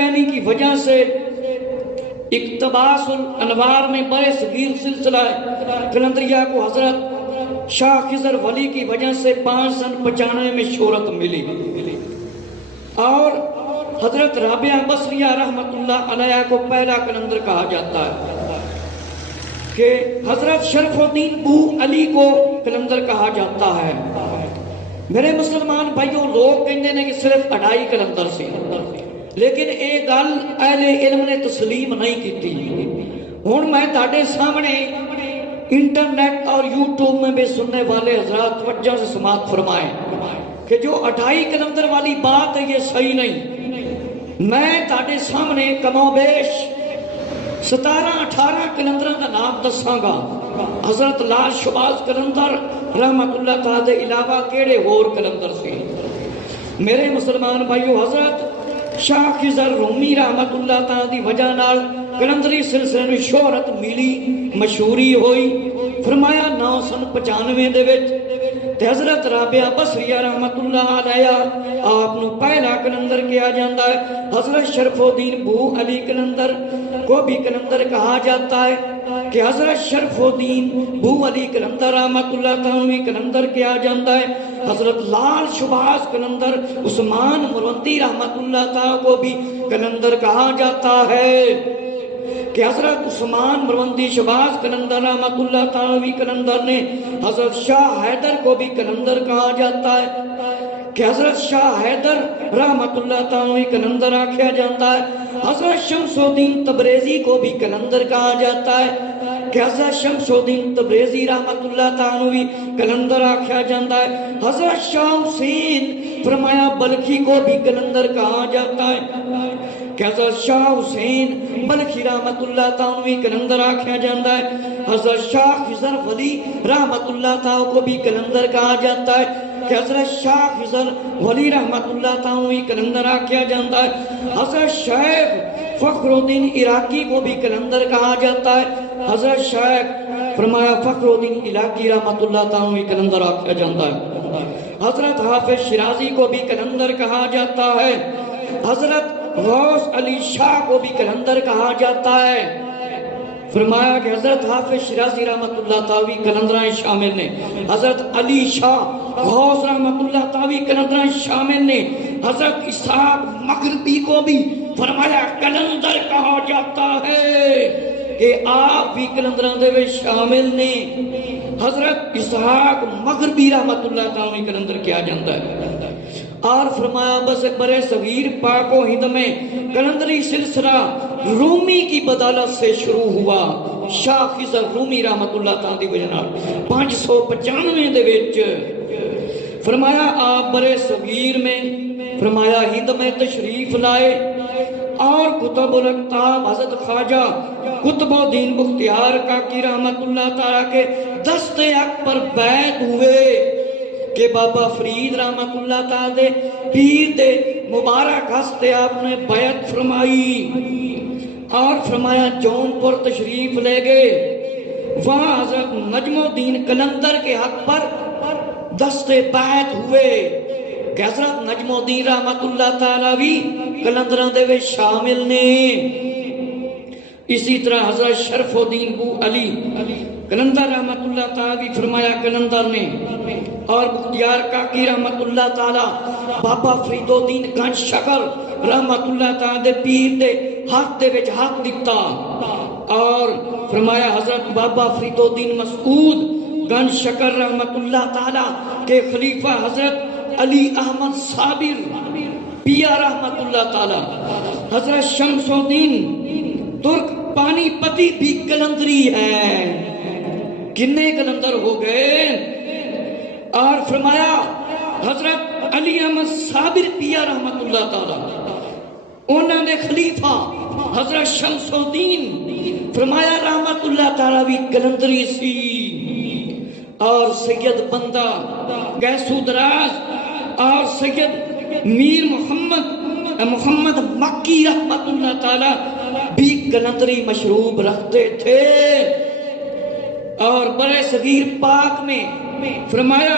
کہنے کی وجہ سے اقتباس الانوار میں بڑے صغیر سلسلہ قلندریہ کو حضرت شاہ خضر ولی کی وجہ سے 5 سن 95 میں شہرت ملی، اور حضرت رابعہ بصریہ رحمت اللہ علیہ کو پہلا قلندر کہا جاتا ہے، کہ حضرت شرف الدین بو علی کو قلندر کہا جاتا ہے۔ میرے مسلمان بھائیوں، لوگ کہتے ہیں کہ صرف 2.5 قلندر سے، لیکن ایک گل اہل علم نے تسلیم نہیں کی تھی۔ ہن میں تہاڈے سامنے انٹرنیٹ اور یوٹیوب میں بھی سننے والے حضرات توجہ سے سماعت فرمائیں کہ جو 2.5 قلندر والی بات ہے یہ صحیح نہیں۔ میں تہاڈے سامنے کم و بیش 17-18 قلندراں دا نام دساں گا۔ حضرت لال شباز قلندر رحمت اللہ تعالی دے علاوہ کیڑے ہور قلندر سے؟ میرے مسلمان بھائیو، حضرت شاہ خضر رومی رحمت اللہ تعالی دی وجہ نال قلندری سلسلے نوں شہرت ملی، مشہوری ہوئی۔ فرمایا 9 سن 95 دے وچ تے حضرت رابعہ بصریہ رحمت اللہ علیہ آپ نو پہلا قلندر کیا جاتا ہے۔ حضرت شرف الدین بو علی قلندر کو بھی قلندر کہا جاتا ہے، کہ حضرت شرف الدین بو علی قلندر رحمت اللہ تعالی قلندر کیا جاتا ہے۔ حضرت لال شباز قلندر عثمان مروندی رحمت اللہ تعالی کو بھی قلندر کہا جاتا ہے، کہ حضرت عثمان مروندی شباز قلندر رحمت اللہ تعالی قلندر نے حضرت شاہ حیدر کو بھی قلندر کہا جاتا ہے، کہ حضرت شاہ حیدر رحمت اللہ تعالی قلندر آکھیا جاتا ہے۔ حضرت شمس الدین تبریزی کو بھی قلندر کہا جاتا ہے، کہ حضرت شمس الدین تبریزی رحمت اللہ تعالی قلندر آکھیا جاتا ہے۔ حضرت شاہ حسین فرمایا بلخی کو بھی قلندر کہا جاتا ہے، کہ حضرت شاہ حسین بلخی رحمت اللہ تعالی قلندر آکھیا جاتا ہے۔ حضرت شاہ خضر ولی رحمت اللہ تعالی کو بھی قلندر کہا جاتا ہے، کہ حضرت شاہ خضر ولی رحمت اللہ تعالی قلندر آکھیا جاتا ہے۔ حضرت شیخ فخر الدین عراقی کو بھی قلندر کہا جاتا ہے۔ حضرت شیخ فرمایا فخر الدین عراقی رحمت اللہ تعالی قلندر آکھیا جاتا ہے۔ حضرت حافظ شیرازی کو بھی قلندر کہا جاتا ہے۔ حضرت غوث علی شاہ کو بھی قلندر کہا جاتا ہے۔ فرمایا کہ حضرت حافظ شیرازی رحمت اللہ تعالی قلندرائیں شامل نے۔ حضرت علی شاہ غوث رحمت اللہ تعالی قلندرائیں شامل نے۔ حضرت اسحاق مغربی کو بھی فرمایا قلندر کہا جاتا ہے، کہ آپ بھی قلندراں دے وچ شامل نے۔ حضرت اسحاق مغربی رحمت اللہ تعالی قلندر کیا جاتا ہے۔ اور فرمایا بس برے صغیر پاک و ہند میں قلندری سلسلہ رومی کی بدالت سے شروع ہوا۔ شاہ خضر رومی رحمت اللہ تعالی وجہ 595 دے وچ فرمایا آپ برے صغیر میں فرمایا ہند میں تشریف لائے، اور کتب الکتاب حضرت خواجہ قطب الدین بختیار کاکی رحمت اللہ تعالی کے دست حق پر بیعت ہوئے، کہ بابا فرید رحمت اللہ تعالی دے پیر دے مبارک ہستے آپ نے بیعت فرمائی، اور فرمایا جون پور تشریف لے گئے۔ وہاں حضرت نجم الدین قلندر کے حق پر دست بیعت ہوئے، کہ حضرت نجم الدین رحمت اللہ تعالی بھی قلندراں دے وچ شامل نے۔ اسی طرح حضرت شرف الدین بو علی قلندر رحمت اللہ تعالی فرمایا قلندر نے، اور بختیار کاکی رحمت اللہ تعالی بابا فرید الدین گنج شکر رحمت اللہ تعالی دے پیر دے ہاتھ دے وچ ہاتھ دتا، اور فرمایا حضرت بابا فرید الدین مسعود گنج شکر رحمت اللہ تعالی کے خلیفہ حضرت علی احمد صابر پیا رحمت اللہ تعالی، حضرت شمس الدین ترک پانی پتی بھی قلندری ہے۔ کنے قلندر ہو گئے؟ اور فرمایا حضرت علی احمد صابر پیا رحمت اللہ تعالی انہوں نے خلیفہ حضرت شمس الدین فرمایا رحمت اللہ تعالی بھی قلندری سی، اور سید بندہ گیسو دراز اور سید میر محمد مکی رحمت اللہ تعالی بھی قلندری مشروب رکھتے تھے۔ اور برے صغیر پاک میں فرمایا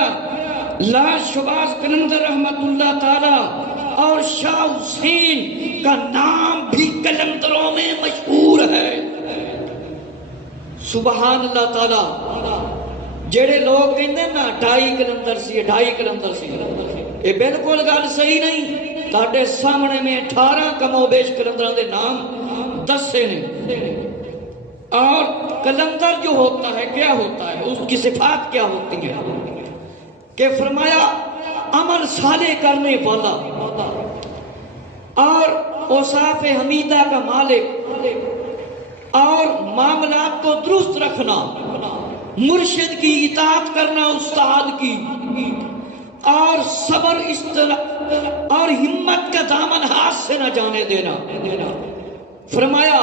لال شباز قلندر رحمت اللہ تعالی اور شاہ حسین کا نام سبحان اللہ تعالی. جڑے لوگ کہندے نا 2.5 کلندر سی 2.5 کلندر سی، یہ بالکل گل صحیح نہیں. تاڈے سامنے میں 18 کم و بیش کلندراں دے نام دسے نے. اور کلندر جو ہوتا ہے کیا ہوتا ہے، اس کی صفات کیا ہوتی ہیں؟ کہ فرمایا عمل صالح کرنے والا اور اوصاف حمیدہ کا مالک اور معاملات کو درست رکھنا، مرشد کی اطاعت کرنا استاد کی، اور صبر اور ہمت کا دامن ہاتھ سے نہ جانے دینا. فرمایا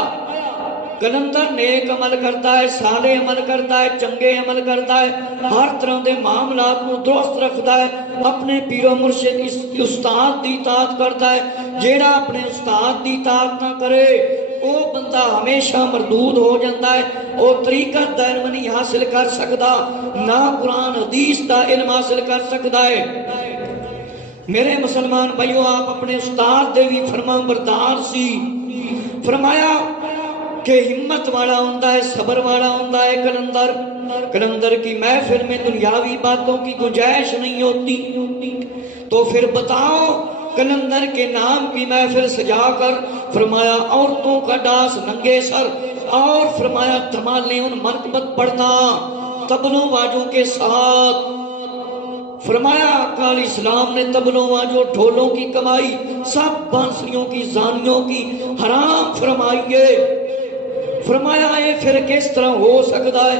کلندر نیک عمل کرتا ہے، صالح عمل کرتا ہے، چنگے عمل کرتا ہے، ہر طرح دے معاملات کو درست رکھتا ہے، اپنے پیر و مرشد استاد دی اطاعت کرتا ہے. جیڑا اپنے استاد دی اطاعت نہ کرے وہ بندہ ہمیشہ مردود ہو جاتا ہے. وہ طریقت دا علم نہیں حاصل کر سکتا، نہ قرآن حدیث دا علم حاصل کر سکتا ہے. میرے مسلمان بھائیو، آپ اپنے استاد دے بھی فرمان بردار سی. فرمایا کہ ہمت والا ہوتا ہے، صبر والا ہوتا ہے کلندر. کلندر کی محفل میں دنیاوی باتوں کی گنجائش نہیں ہوتی. تو پھر بتاؤ کلندر کے نام کی محفل سجا کر فرمایا عورتوں کا ڈاس ننگے سر، اور فرمایا دھمالیں ان منقبت پڑھنا تبلوں واجوں کے ساتھ. فرمایا آقا علیہ السلام نے تبلوں واجوں ڈھولوں کی کمائی سب بانسریوں کی زانیوں کی حرام فرمائیے. فرمایا اے پھر کس طرح ہو سکتا ہے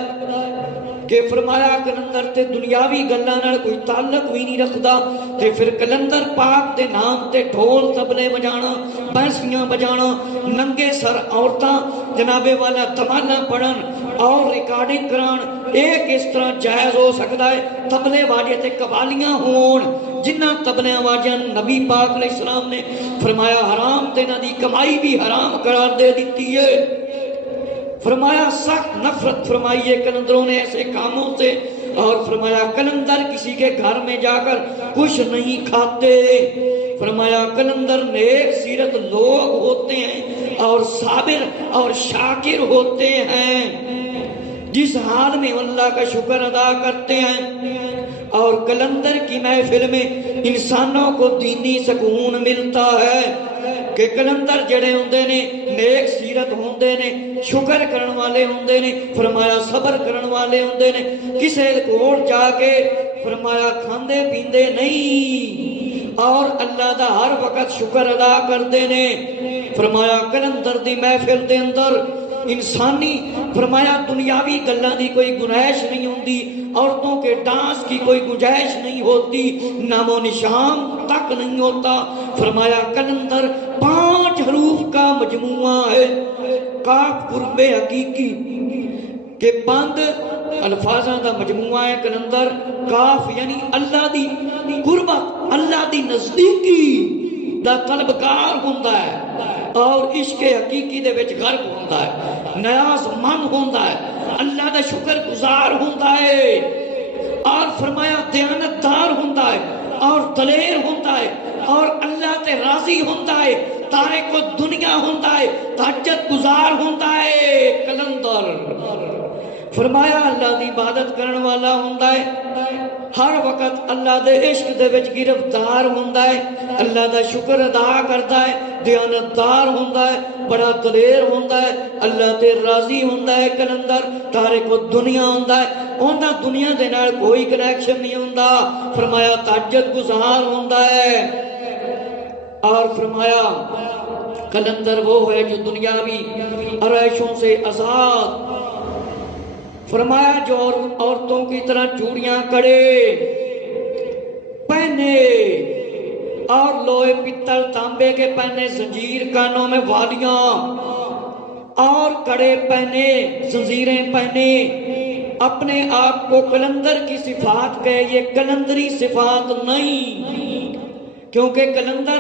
کہ فرمایا کلندر تے دنیاوی گلاں نال کوئی تعلق بھی نہیں رکھدا، تے پھر کلندر پاک دے نام تے ڈھول تبلے بجانا، بانسریاں بجانا، ننگے سر عورتاں جناب والا تمانا پڑھن اور ریکارڈنگ کران، ایک اس طرح جائز ہو سکتا ہے؟ تبلے واجے تے قوالیاں ہون جنہ تبلے واجیاں نبی پاک علیہ السلام نے فرمایا حرام تے نہ دی کمائی بھی حرام قرار دے دیتی ہے. فرمایا سخت نفرت فرمائیے کلندروں نے ایسے کاموں سے، اور فرمایا کلندر کسی کے گھر میں جا کر کچھ نہیں کھاتے. فرمایا کلندر نیک سیرت لوگ ہوتے ہیں اور صابر اور شاکر ہوتے ہیں، جس حال میں اللہ کا شکر ادا کرتے ہیں. اور کلندر کی محفل میں انسانوں کو دینی سکون ملتا ہے کہ کلندر جڑے ہوندے نے نیک سیرت ہوندے نے، شکر کرن والے ہوندے نے، فرمایا صبر کرن والے ہوندے نے، کسے کول جا کے فرمایا کھاندے پیندے نہیں اور اللہ دا ہر وقت شکر ادا کردے نے. فرمایا کلندر دی محفل دے اندر انسانی فرمایا دنیاوی گلاں دی کوئی گنجائش نہیں ہوندی، عورتوں کے ڈانس کی کوئی گنجائش نہیں ہوتی، نام و نشان تک نہیں ہوتا. فرمایا کلندر 5 حروف کا مجموعہ ہے، کاف قرب حقیقی کہ 5 الفاظاں دا مجموعہ ہے کلندر. کاف یعنی اللہ دی قربت، اللہ دی نزدیکی دا طلبگار ہوندا ہے، اور عشق حقیقی دے وچ غرق ہوندا ہے، نیاز مند ہوندا ہے، اللہ دا شکر گزار ہوندا ہے، اور فرمایا دیانتدار ہوندا ہے اور دلیر ہوندا ہے اور اللہ تے راضی ہوندا ہے، تارک و دنیا ہوندا ہے، تہجد گزار ہوندا ہے کلندر. فرمایا اللہ دی عبادت کرن والا ہوندا ہے، ہر وقت اللہ دے عشق دے وچ گرفتار ہوندا ہے، اللہ دا شکر ادا کردا ہے، دیانتدار ہوندا ہے، بڑا دلیر ہوندا ہے، اللہ تے راضی ہوندا ہے کلندر. تارک و دنیا ہوندا ہے، اوندا دنیا دے نال کوئی کنیکشن نہیں ہوندا. فرمایا تہجد گزار ہوندا ہے. اور فرمایا کلندر وہ ہے جو دنیاوی عرائشوں سے آزاد. فرمایا جو عورتوں کی طرح چوڑیاں کڑے پہنے اور لوہے پتل تانبے کے پہنے، زنجیر کانوں میں والیاں اور کڑے پہنے، زنجیریں پہنے، اپنے آپ کو کلندر کی صفات کہے. یہ کلندری صفات نہیں، کیونکہ کلندر